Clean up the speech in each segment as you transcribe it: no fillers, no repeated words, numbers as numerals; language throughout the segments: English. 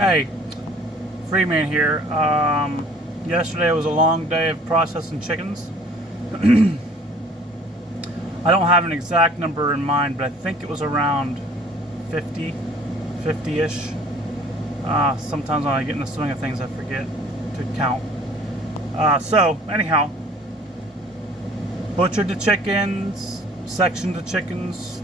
Hey, Freeman here. Yesterday was a long day of processing chickens. I don't have an exact number in mind, but I think it was around 50, 50-ish. Sometimes when I get in the swing of things, I forget to count. Anyhow, butchered the chickens, sectioned the chickens,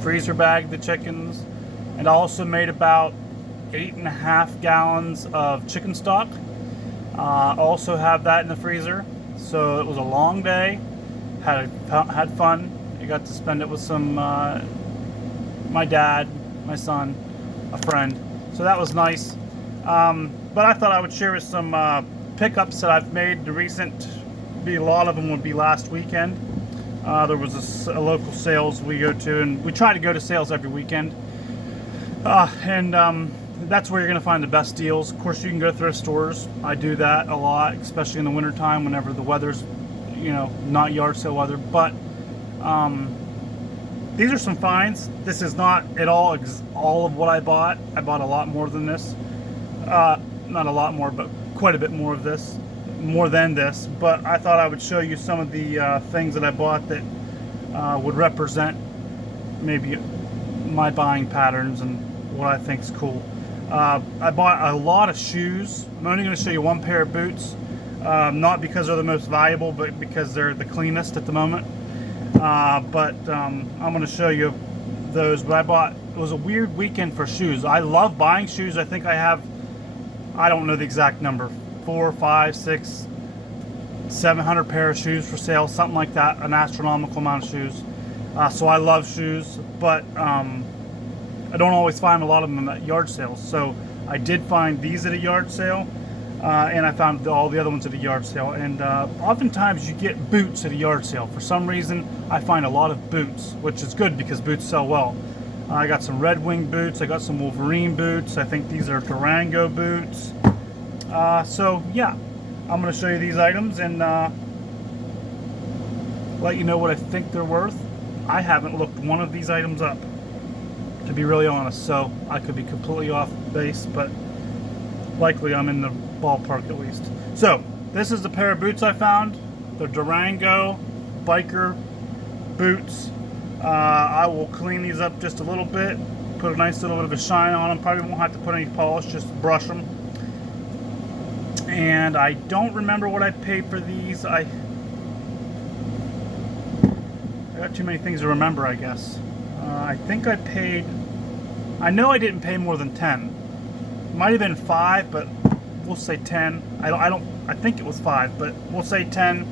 freezer bagged the chickens, and I also made about 8.5 gallons of chicken stock. Also have that in the freezer. So it was a long day. Had fun. I got to spend it with some my dad, my son, a friend. So that was nice. But I thought I would share with some pickups that I've made. A lot of them would be last weekend. There was a local sales we go to, and we try to go to sales every weekend. That's where you're going to find the best deals. Of course, you can go to thrift stores. I do that a lot, especially in the wintertime whenever the weather's, not yard sale weather. But these are some finds. This is not at all of what I bought. I bought a lot more than this. Not a lot more, but quite a bit more than this. But I thought I would show you some of the things that I bought that would represent maybe my buying patterns and what I think is cool. I bought a lot of shoes. I'm only going to show you one pair of boots, not because they're the most valuable, but because they're the cleanest at the moment. I'm going to show you those. But it was a weird weekend for shoes. I love buying shoes. I think I don't know the exact number, 4, 5, 6, 700 pair of shoes for sale, something like that, an astronomical amount of shoes. So I love shoes, but I don't always find a lot of them at yard sales. So I did find these at a yard sale, and I found all the other ones at a yard sale. And oftentimes you get boots at a yard sale. For some reason, I find a lot of boots, which is good because boots sell well. I got some Red Wing boots. I got some Wolverine boots. I think these are Durango boots. Yeah, I'm going to show you these items and let you know what I think they're worth. I haven't looked one of these items up, to be really honest, so I could be completely off base, but likely I'm in the ballpark at least. So this is the pair of boots I found. They're Durango biker boots. I will clean these up just a little bit, put a nice little bit of a shine on them. Probably won't have to put any polish, just brush them. And I don't remember what I paid for these. I got too many things to remember, I guess. I think I know I didn't pay more than 10. It might have been 5, but we'll say 10. I think it was 5, but we'll say 10.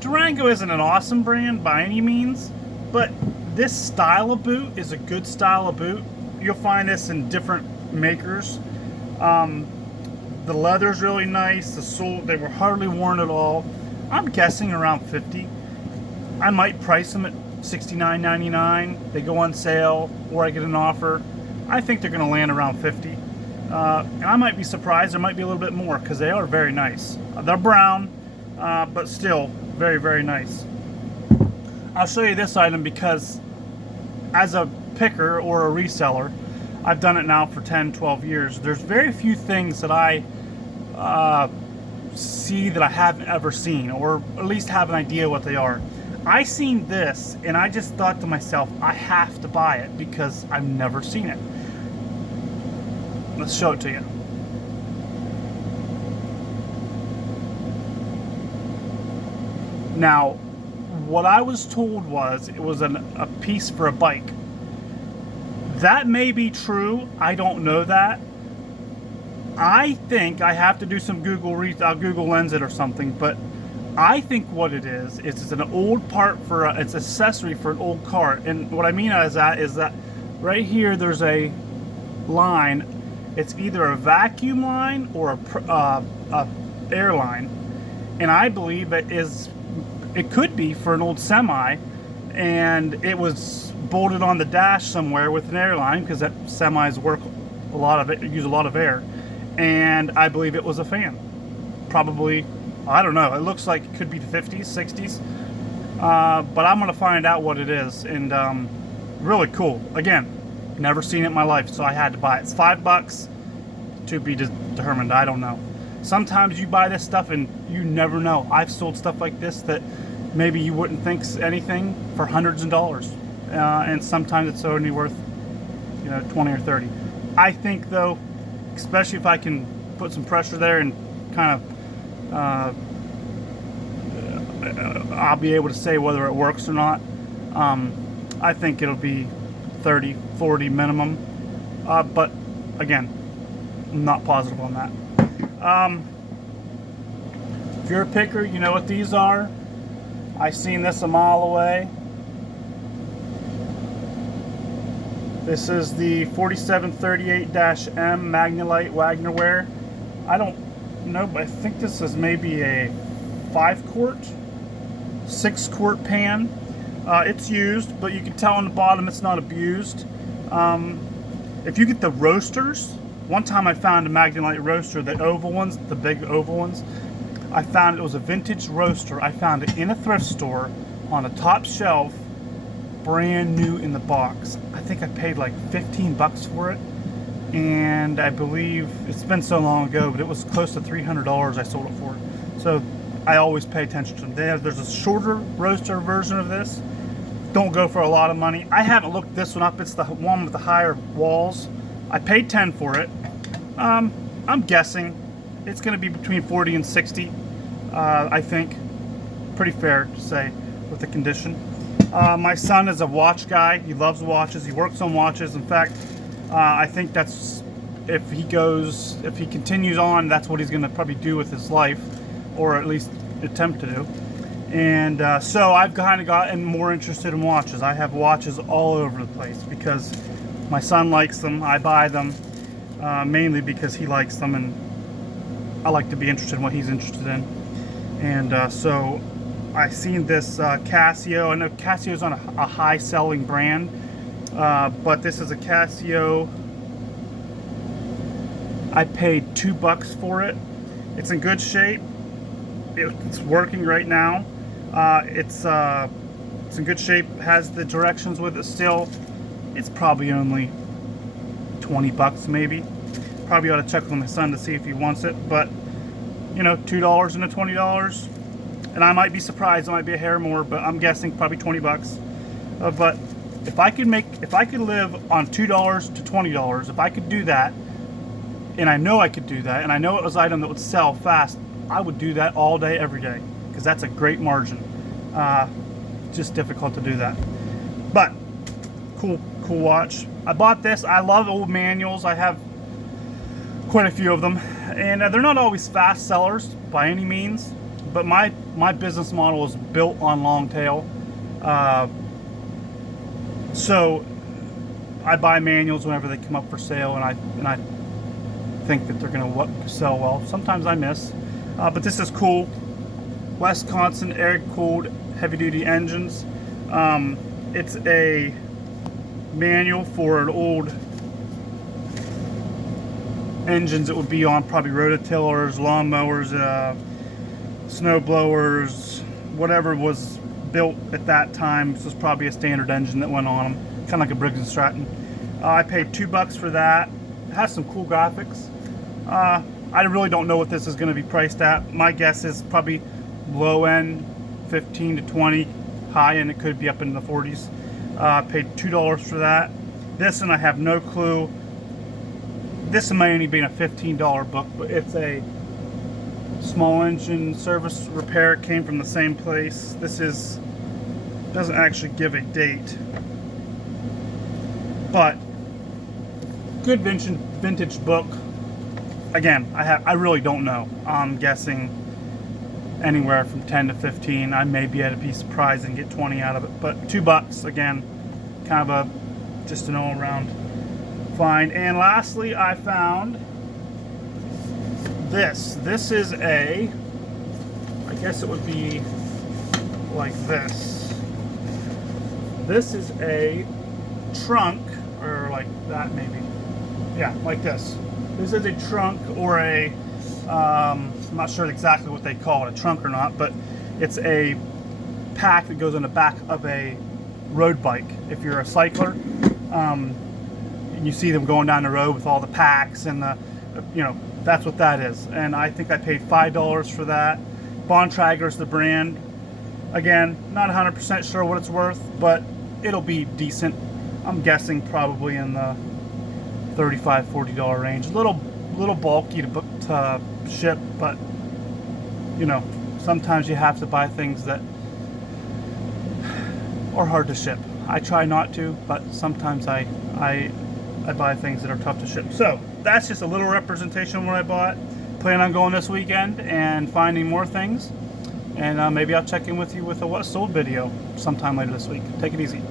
Durango isn't an awesome brand by any means, but this style of boot is a good style of boot. You'll find this in different makers. The leather's really nice. The sole, they were hardly worn at all. I'm guessing around 50. I might price them at $69.99. They go on sale, or I get an offer. I think they're going to land around 50. And I might be surprised. There might be a little bit more because they are very nice. They're brown, but still very, very nice. I'll show you this item because as a picker or a reseller, I've done it now for 10, 12 years. There's very few things that I see that I haven't ever seen, or at least have an idea what they are. I seen this and I just thought to myself, I have to buy it because I've never seen it. Let's show it to you. Now, what I was told was it was a piece for a bike. That may be true. I don't know that. I think I have to do some I'll Google Lens it or something, but I think what it is it's an old part it's accessory for an old car. And what I mean is that right here there's a line. It's either a vacuum line or a air line, and I believe it could be for an old semi, and it was bolted on the dash somewhere with an airline because that semis use a lot of air, and I believe it was a fan. Probably, I don't know. It looks like it could be the 50s, 60s, but I'm gonna find out what it is. And really cool. Again, Never seen it in my life, so I had to buy it. It's $5 to be determined. I don't know. Sometimes you buy this stuff and you never know. I've sold stuff like this that maybe you wouldn't think's anything for hundreds of dollars, and sometimes it's only worth 20 or 30. I think though, especially if I can put some pressure there and kind of I'll be able to say whether it works or not. I think it'll be 30, 40 minimum, but again, I'm not positive on that. If you're a picker, you know what these are. I seen this a mile away. This is the 4738-M Magnolite Wagnerware. I don't know, but I think this is maybe a 5-quart, 6-quart pan. It's used, but you can tell on the bottom it's not abused. If you get the roasters, one time I found a Magnolite roaster, the oval ones, the big oval ones. I found it was a vintage roaster. I found it in a thrift store on a top shelf, brand new in the box. I think I paid like $15 for it, and I believe it's been so long ago, but it was close to $300 I sold it for. So I always pay attention to them. There's a shorter roaster version of this. Don't go for a lot of money. I haven't looked this one up. It's the one with the higher walls. I paid $10 for it. I'm guessing it's going to be between 40 and 60. I think pretty fair to say with the condition. My son is a watch guy. He loves watches. He works on watches. In fact, I think that's if he continues on, that's what he's going to probably do with his life, or at least attempt to do. And so I've kind of gotten more interested in watches. I have watches all over the place because my son likes them. I buy them mainly because he likes them, and I like to be interested in what he's interested in. And so I seen this Casio. I know Casio's on a high selling brand, but this is a Casio. I paid $2 for it. It's in good shape. It's working right now. It's in good shape. Has the directions with it still. It's probably only $20 maybe. Probably ought to check with my son to see if he wants it, but $2 and a $20, and I might be surprised. It might be a hair more, but I'm guessing probably $20. But if I could live on $2 to $20, if I could do that, and I know I could do that, and I know it was an item that would sell fast, I would do that all day, every day, because that's a great margin. Just difficult to do that, but cool watch. I bought this. I love old manuals. I have quite a few of them, and they're not always fast sellers by any means, but my business model is built on long tail, so I buy manuals whenever they come up for sale, and I think that they're going to sell well. Sometimes I miss, but this is cool. Wisconsin air-cooled heavy-duty engines. It's a manual for an old engines that would be on probably rototillers, lawnmowers, snow blowers, whatever was built at that time. This was probably a standard engine that went on them, kind of like a Briggs & Stratton. I paid $2 for that. It has some cool graphics. I really don't know what this is going to be priced at. My guess is probably low end 15 to 20, high end it could be up in the 40s. Paid $2 for that. This one I have no clue. This may only be a $15 book, but it's a small engine service repair. It came from the same place. This doesn't actually give a date, but good vintage book. Again, I really don't know. I'm guessing anywhere from 10 to 15. I may be able to be surprised and get 20 out of it, but $2 again, kind of just an all-around find. And lastly, I found this. This is I guess it would be like this. This is a trunk, or like that maybe. Yeah, like this. This is a trunk, or I'm not sure exactly what they call it, a trunk or not, but it's a pack that goes on the back of a road bike. If you're a cycler, you see them going down the road with all the packs and the, you know, that's what that is. And I think I paid $5 for that. Bontrager's the brand. Again, not 100% sure what it's worth, but it'll be decent. I'm guessing probably in the $35, $40 range. A little bulky to ship, but you know, sometimes you have to buy things that are hard to ship. I try not to, but sometimes I buy things that are tough to ship. So that's just a little representation of what I bought. Plan on going this weekend and finding more things, and maybe I'll check in with you with a what sold video sometime later this week. Take it easy.